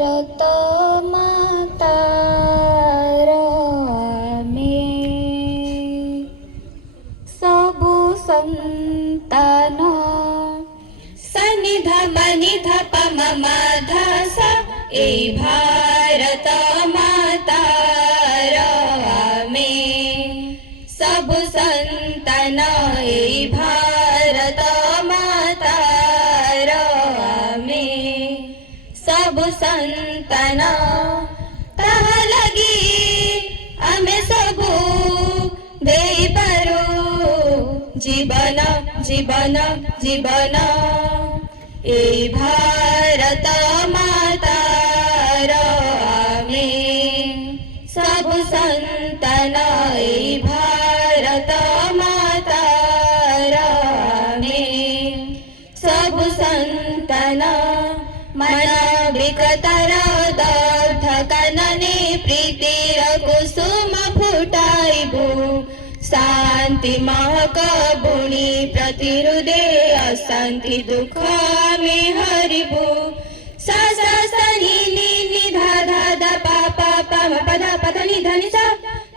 भारत माता रामे सबु संतान सनिध मनिध पम माधा सा ए भारत माता रामे सब संतन ए भारत माता रामे सब संतन तह लगी आमे सबू दे पारू जीवन जीवन जीवन ए भारत माता रामे सब संतन ए भारत माता रामे सब संतन मन विकतर दग्ध कनने प्रीतिर कुसुम फुटाइबु शांति महक बुणी प्रतिरुदे अशांति दुख में हरिबु सा सा सा नी नी नी धा धा धा पा पा पा म प धा प ध नि ध नि सा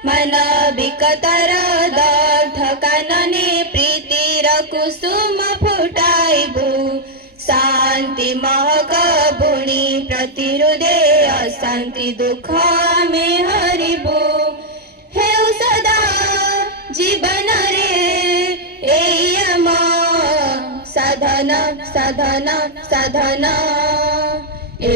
मन विकतर दग्ध कनने प्रीतिर कुसुम फुटाइबु शांति महक बुणी प्रतिरुदे अशांति दुख में हरिबु हे सदा जीवन रे एयम साधन साधन साधन ए